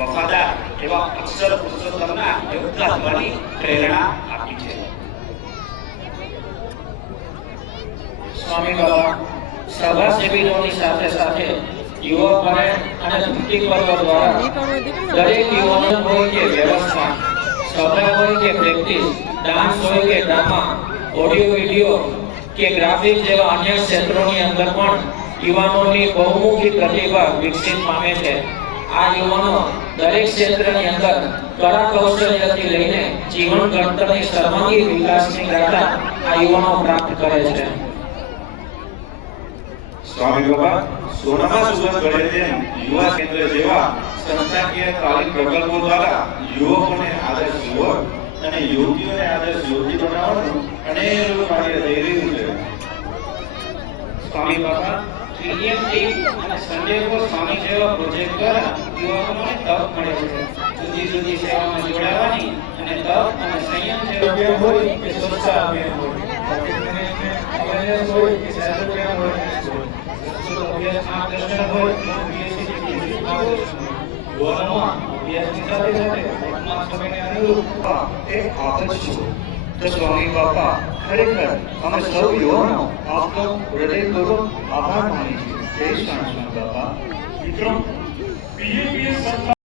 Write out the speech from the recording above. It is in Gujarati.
વફાદાર એવા અક્ષર પુરુષોત્તમના યોદ્ધા બની પ્રેરણા આપી છે। સ્વામી બાબા સભા સેવિકોની સાથે સાથે યુવા પરેડ અને ભક્તિ પર્વ દ્વારા દરેક યુવાનો હોય કે વ્યવસ્થા, સભા હોય કે પ્રેક્ટિસ, ડાન્સ હોય કે ડ્રામા, ઓડિયો વિડિયો કે ગ્રાફિક જેવા અન્ય ક્ષેત્રોની અંદર પણ યુવાનોની બહુમુખી પ્રતિભા વિકસિત પામે છે। આ યુવાનો દરેક ક્ષેત્રની અંદર કળા કૌશલ્યથી લઈને જીવન ઘડતરની સર્વાંગી વિકાસની ગાથા આ યુવાનો પ્રાપ્ત કરે છે। સ્વામી બાબા સોનામાં સુગંધ ગળે તેમ યુવા કેન્દ્ર જેવા સંસ્થાકીય તાલીમ પ્રકલ્પો દ્વારા યુવકોને આદર્શ યુવક અને યુવતીઓને આદર્શ યુવતી બનાવવાનું અનેરું કાર્ય થઈ રહ્યું છે। સ્વામી બાબા TMT અને સંજેવો સ્વામી જેવા પ્રોજેક્ટ દ્વારા યુવાનોને તક મળે છે જુદી જુદી સેવામાં જોડાવાની અને તક અને સંયમ જેવા હોય કે સ્વચ્છતા અભિયાન હોય, પ્રોજેક્ટ મેનેજમેન્ટ અવેરનેસ હોય કે સાયબર ક્રાઇમ અવેરનેસ હોય, અભ્યાસ માર્ગદર્શન હોય કે પીએચડી યુવાનોમાં અભ્યાસની સાથે સાથે વર્તમાન સમયને અનુરૂપ એ આદર્શ છે। તો સ્વામી બાપા ખરેખર અમે સૌ યુવાનો આપનો હૃદયપૂર્વક આભાર માનીએ છીએ। જય સ્વામી બાપા। મિત્રો, પીએપીએસ